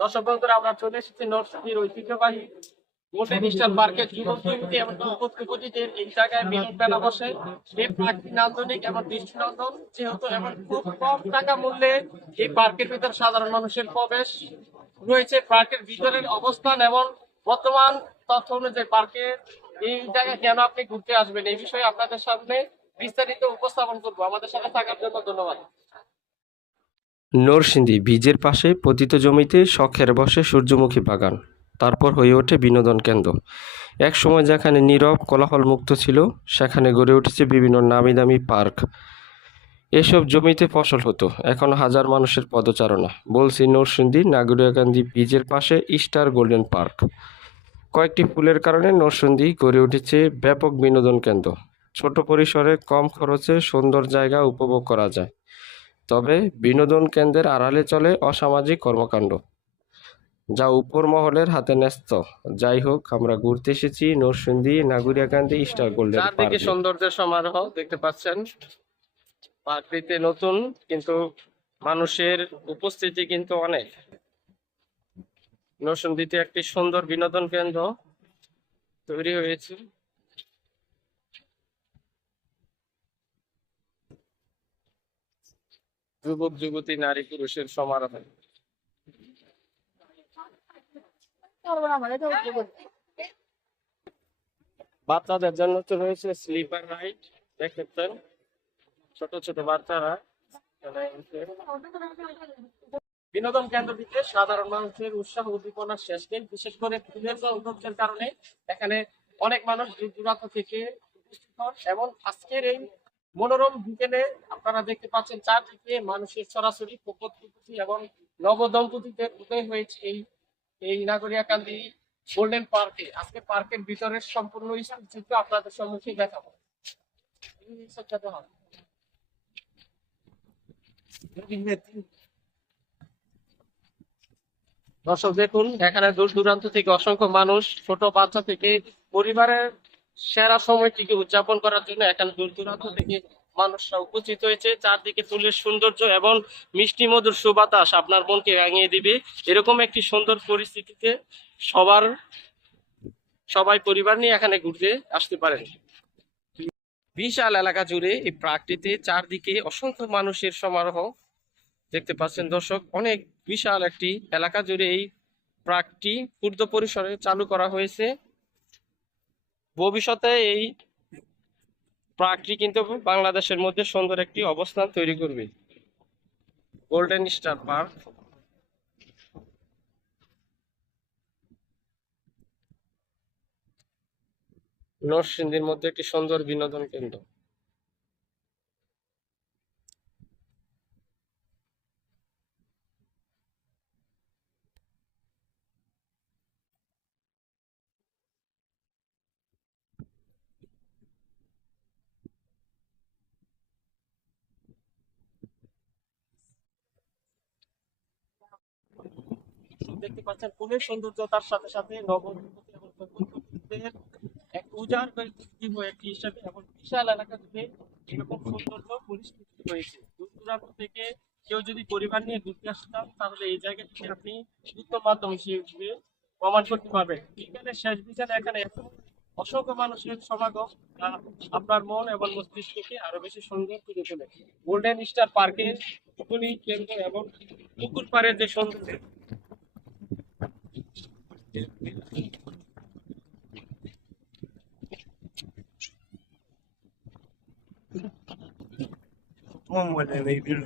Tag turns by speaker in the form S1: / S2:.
S1: দর্শক বন্ধুরা, আমরা চলে এসেছি নরসিংদীর ঐতিহ্যবাহী বসে। নান্দনিক এবং যেহেতু এবং খুব কম টাকা মূল্যে এই সাধারণ মানুষের প্রবেশ রয়েছে। পার্কের ভিতরের অবস্থান এবং বর্তমান তথ্য অনুযায়ী পার্কে এই জায়গায় কেন আপনি ঘুরতে আসবেন এই বিষয়ে আপনাদের সামনে বিস্তারিত উপস্থাপন করব। আমাদের সাথে থাকার জন্য ধন্যবাদ।
S2: নরসিংদী বীজের পাশে পতিত জমিতে শখের বসে সূর্যমুখী বাগান। তারপর হয়ে ওঠে বিনোদন কেন্দ্র। এক সময় যেখানে নীরব কোলাহল মুক্ত ছিল, সেখানে গড়ে উঠেছে বিভিন্ন নামি দামি পার্ক। এসব জমিতে ফসল হতো। এখন হাজার মানুষের পদচারণা। বলছি নরসিংদী নাগরিয়াকান্দি বীজের পাশে স্টার গোল্ডেন পার্ক। কয়েকটি ফুলের কারণে নরসিংদী গড়ে উঠেছে ব্যাপক বিনোদন কেন্দ্র। ছোট পরিসরে কম খরচে সুন্দর জায়গা উপভোগ করা যায়। তবে বিনোদন কেন্দ্রের আড়ালে চলে অসামাজিক কর্মকাণ্ড যা উপর মহলের হাতে ন্যস্ত। যাই হোক আমরা ঘুরতে এসেছি নরসিংদী নাগুরিয়াকান্দি স্টার গোল্ডেন
S1: চারদিকে সৌন্দর্যের সমারোহ দেখতে পাচ্ছেন। পার্কটিতে নতুন কিন্তু মানুষের উপস্থিতি কিন্তু অনেক। নরসিংদীতে একটি সুন্দর বিনোদন কেন্দ্র তৈরি হয়েছে। যুবক, যুবতী, নারী, পুরুষের সমারোহ। বাচ্চাদের জন্য তো রয়েছে স্লিপার রাইড দেখতেছেন ছোট ছোট বাচ্চারা। বিনোদন কেন্দ্রটিতে সাধারণ মানুষের উৎসাহ উদ্দীপনার শেষ নেই। বিশেষ করে ফুলের কারণে এখানে অনেক মানুষ দূর দূরান্ত থেকে এবং আজকের এই মনোরম বিকেলে আপনারা দেখতে পাচ্ছেন চারদিকে মানুষের সরাসরি প্রকৃতি এবং নবদম্পতিদের উদয় হয়েছে এই এই নাগরিয়াকান্দি গোল্ডেন পার্কে আজকে পার্কের ভিতরের সম্পূর্ণ চিত্র আপনাদের সম্মুখে দেখাবো। দর্শক দেখুন, এখানে দূর দূরান্ত থেকে অসংখ্য মানুষ, ছোট বাচ্চা থেকে পরিবারের সেরা সময়টিকে উদযাপন করার জন্য এখানে দূর দূরান্ত থেকে মানুষরা উপস্থিত হয়েছে। চারদিকে ফুলের সৌন্দর্য এবং মিষ্টি মধুর সুবাতাস আপনার মনকে রাঙিয়ে দিবে। এরকম একটি সুন্দর পরিস্থিতিতে সবার, সবাই পরিবার নিয়ে এখানে ঘুরতে আসতে পারেন। বিশাল এলাকা জুড়ে এই প্রাকৃতিক চারদিকে অসংখ্য মানুষের সমারোহ দেখতে পাচ্ছেন দর্শক। অনেক বিশাল একটি এলাকা জুড়ে এই প্রাকটি ক্ষুদ্র পরিসরে চালু করা হয়েছে। ভবিষ্যতে এই প্রাকটি কিন্তু বাংলাদেশের মধ্যে সুন্দর একটি অবস্থান তৈরি করবে। গোল্ডেন স্টার পার্ক নরসিংদীর মধ্যে একটি সুন্দর বিনোদন কেন্দ্র। দেখতে পাচ্ছেন ফুলের সৌন্দর্যতার সাথে সাথে নবদম্পতিদের এক পরিস্থিতি হয়ে হিসাবে এবং বিশাল এলাকা জুড়ে এরকম সৌন্দর্য পরিস্থিতি হয়েছে। দূর দূরান্ত থেকে কেউ যদি পরিবার নিয়ে ঘুরতে আসতাম তাহলে এই জায়গাটিকে আপনি উত্তম মাধ্যম হিসেবে প্রমাণ করতে পারবেন। বিজ্ঞানের শেষ বিচারে এখানে এত অসংখ্য মানুষের সমাগম আপনার মন এবং মস্তিষ্ককে আরও বেশি সুন্দর করে তোলে। গোল্ডেন স্টার পার্কের উপকূলীয় কেন্দ্র এবং পুকুর পাড়ের যে সৌন্দর্য
S3: One more day, baby.